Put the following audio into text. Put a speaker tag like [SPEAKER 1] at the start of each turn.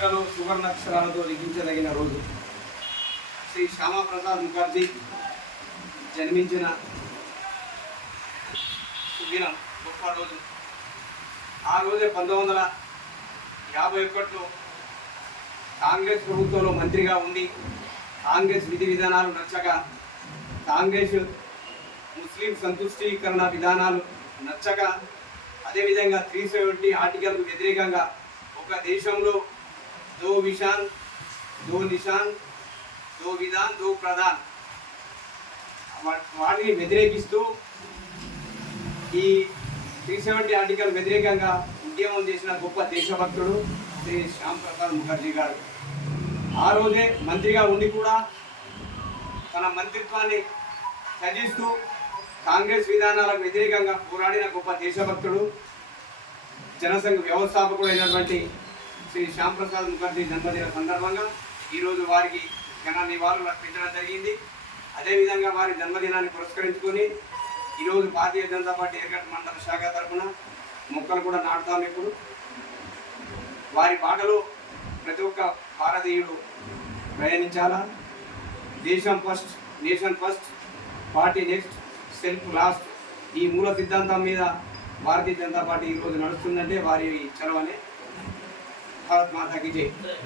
[SPEAKER 1] చరిత్రలో సువర్ణాక్షరాలతో లిఖించదగిన రోజు. శ్రీ శ్యామాప్రసాద్ ముఖర్జీ జన్మించిన సుదినం గొప్ప రోజు. ఆ రోజే పంతొమ్మిది వందల యాభై ఒకటిలో కాంగ్రెస్ ప్రభుత్వంలో మంత్రిగా ఉండి కాంగ్రెస్ విధి విధానాలు నచ్చక కాంగ్రెస్ ముస్లిం సంతుష్టీకరణ విధానాలు నచ్చక అదేవిధంగా త్రీ సెవెంటీ ఆర్టికల్కు వ్యతిరేకంగా ఒక దేశంలో దో విషాన్ దో నిషాన్ దో విధాన్ దో ప్రధాన్ వా- వాటిని వ్యతిరేకిస్తూ ఈ త్రీ సెవెంటీ ఆర్టికల్ వ్యతిరేకంగా ఉద్యమం చేసిన గొప్ప దేశభక్తుడు శ్రీ శ్యామ్ ప్రసాద్ ముఖర్జీ గారు. ఆ రోజే మంత్రిగా ఉండి కూడా తన మంత్రిత్వాన్ని త్యజిస్తూ కాంగ్రెస్ విధానాలకు వ్యతిరేకంగా పోరాడిన గొప్ప దేశభక్తుడు జనసంఘ వ్యవస్థాపకుడైనటువంటి శ్రీ శ్యాంప్రసాద్ ముఖర్జీ జన్మదిన సందర్భంగా ఈరోజు వారికి ఘన నివాళులు అర్పించడం జరిగింది. అదేవిధంగా వారి జన్మదినాన్ని పురస్కరించుకొని ఈరోజు భారతీయ జనతా పార్టీ ఎరగట్ మండల శాఖ తరఫున మొక్కలు కూడా నాటుతాం ఇప్పుడు. వారి బాటలో ప్రతి ఒక్క భారతీయుడు ప్రయాణించాలా? దేశం first nation first party next self last ఈ మూల సిద్ధాంతం మీద భారతీయ జనతా పార్టీ ఈరోజు నడుస్తుందంటే వారి చలవనే. ভারত মাতা কি যে